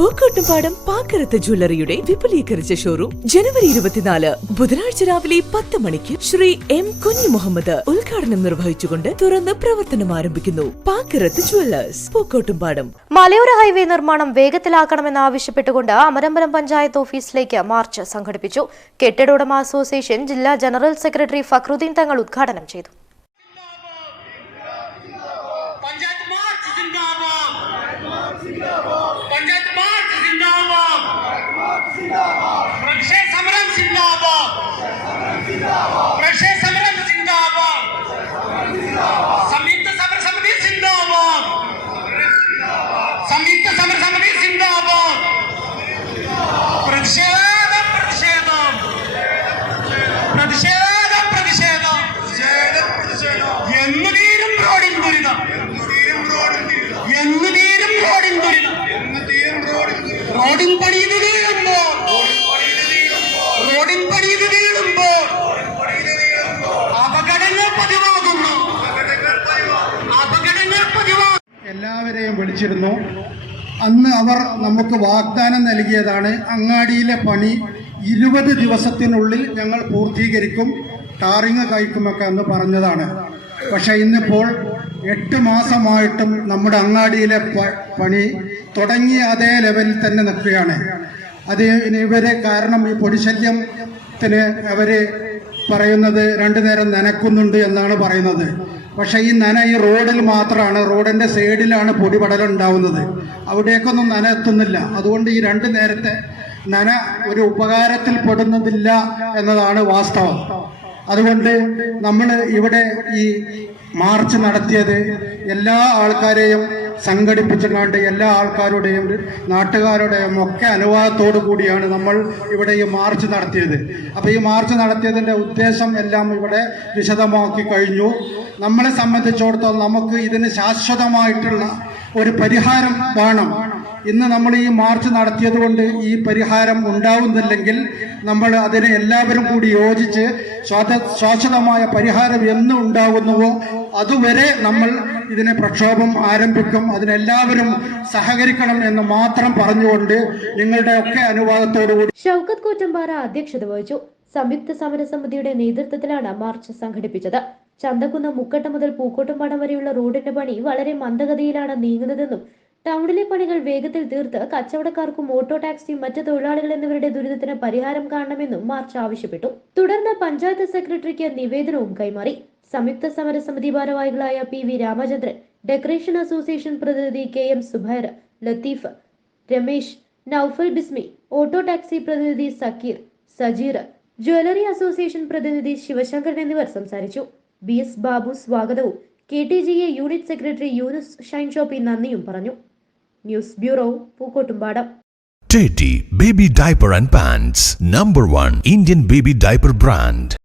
പൂക്കോട്ടുംപാടം പാക്കരത്ത് ജ്വല്ലറിയുടെ വിപുലീകരിച്ച ഷോറൂം ജനുവരി ഇരുപത്തിനാല് ബുധനാഴ്ച രാവിലെ പത്ത് മണിക്ക് ശ്രീ എം കുഞ്ഞു മുഹമ്മദ് ഉദ്ഘാടനം നിർവഹിച്ചുകൊണ്ട് തുറന്ന് പ്രവർത്തനം ആരംഭിക്കുന്നു. പാക്കരത്ത് ജ്വല്ലേഴ്സ് പൂക്കോട്ടുംപാടം. മലയോര ഹൈവേ നിർമ്മാണം വേഗത്തിലാക്കണമെന്നാവശ്യപ്പെട്ടുകൊണ്ട് അമരമ്പലം പഞ്ചായത്ത് ഓഫീസിലേക്ക് മാർച്ച് സംഘടിപ്പിച്ചു. കെട്ടിട ഉടമ അസോസിയേഷൻ ജില്ലാ ജനറൽ സെക്രട്ടറി ഫക്രുദ്ദീൻ തങ്ങൾ ഉദ്ഘാടനം ചെയ്തു. പഞ്ചായത്ത് മാർച്ച് എല്ലാവരെയും വിളിച്ചിരുന്നു. അന്ന് അവർ നമുക്ക് വാഗ്ദാനം നൽകിയതാണ് അങ്ങാടിയിലെ പണി ഇരുപത് ദിവസത്തിനുള്ളിൽ ഞങ്ങൾ പൂർത്തീകരിക്കും ടാറിങ് കഴിക്കുമൊക്കെ എന്ന് പറഞ്ഞതാണ്. പക്ഷേ ഇന്നിപ്പോൾ എട്ട് മാസമായിട്ടും നമ്മുടെ അങ്ങാടിയിലെ പണി തുടങ്ങിയ അതേ ലെവലിൽ തന്നെ നിൽക്കുകയാണ്. അത് ഇവരെ കാരണം ഈ പൊടിശല്യത്തിന് അവർ പറയുന്നത് രണ്ടു നേരം നനക്കുന്നുണ്ട് എന്നാണ് പറയുന്നത്. പക്ഷേ ഈ നന ഈ റോഡിൽ മാത്രമാണ് റോഡിന്റെ സൈഡിലാണ് പൊടിപടലം ഉണ്ടാവുന്നത് അവിടേക്കൊന്നും നന എത്തുന്നില്ല. അതുകൊണ്ട് ഈ രണ്ട് നേരത്തെ നന ഒരു ഉപകാരത്തിൽ പെടുന്നതില്ല എന്നതാണ് വാസ്തവം. അതുകൊണ്ട് നമ്മൾ ഇവിടെ ഈ മാർച്ച് നടത്തിയത് എല്ലാ ആൾക്കാരെയും സംഘടിപ്പിച്ചുകൊണ്ട് എല്ലാ ആൾക്കാരുടെയും നാട്ടുകാരുടെയും ഒക്കെ അനുവാദത്തോടു കൂടിയാണ് നമ്മൾ ഇവിടെ ഈ മാർച്ച് നടത്തിയത്. അപ്പോൾ ഈ മാർച്ച് നടത്തിയതിന്റെ ഉദ്ദേശം എല്ലാം ഇവിടെ വിശദമാക്കി കഴിഞ്ഞു. നമ്മളെ സംബന്ധിച്ചിടത്തോളം നമുക്ക് ഇതിന് ശാശ്വതമായിട്ടുള്ള ഒരു പരിഹാരം വേണം. ഇന്ന് നമ്മൾ ഈ മാർച്ച് നടത്തിയത് കൊണ്ട് ഈ പരിഹാരം ഉണ്ടാവുന്നില്ലെങ്കിൽ നമ്മൾ അതിനെ എല്ലാവരും കൂടി യോജിച്ച് ശാശ്വതമായ പരിഹാരം എന്ന് ഉണ്ടാകുന്നുവോ? അതുവരെ നമ്മൾ ഇതിനെ പ്രക്ഷോഭം ആരംഭിക്കും. അതിനെല്ലാവരും സഹകരിക്കണം എന്ന് മാത്രം പറഞ്ഞുകൊണ്ട് നിങ്ങളുടെ ഒക്കെ അനുവാദത്തോടു കൂടി ഷൗക്കത്ത് കൂറ്റമ്പാറ അധ്യക്ഷത വഹിച്ചു. സംയുക്ത സമരസമിതിയുടെ നേതൃത്വത്തിലാണ് മാർച്ച് സംഘടിപ്പിച്ചത്. ചന്തക്കുന്ന് മുക്കട്ട മുതൽ പൂക്കോട്ടുംപാടം വരെയുള്ള റോഡിന്റെ പണി വളരെ മന്ദഗതിയിലാണ് നീങ്ങുന്നതെന്നും ടൗണിലെ പണികൾ വേഗത്തിൽ തീർത്ത് കച്ചവടക്കാർക്കും ഓട്ടോ ടാക്സി മറ്റ് തൊഴിലാളികൾ എന്നിവരുടെ ദുരിതത്തിന് പരിഹാരം കാണണമെന്നും മാർച്ച് ആവശ്യപ്പെട്ടു. തുടർന്ന് പഞ്ചായത്ത് സെക്രട്ടറിക്ക് നിവേദനവും കൈമാറി. സംയുക്ത സമരസമിതി ഭാരവാഹികളായ P V Ramachandran decoration association പ്രതിനിധി K M Subair Latheef Ramesh Naufal Bismi auto taxi പ്രതിനിധി സക്കീർ സജീർ ജ്വല്ലറി അസോസിയേഷൻ പ്രതിനിധി ശിവശങ്കർ എന്നിവർ സംസാരിച്ചു. ബി എസ് ബാബു സ്വാഗതവും. K T G A unit secretary Yunus shine shoppy നന്ദിയും പറഞ്ഞു. News bureau Pookkottumpadam. Teddy Baby Diaper and Pants, number 1 Indian baby diaper brand.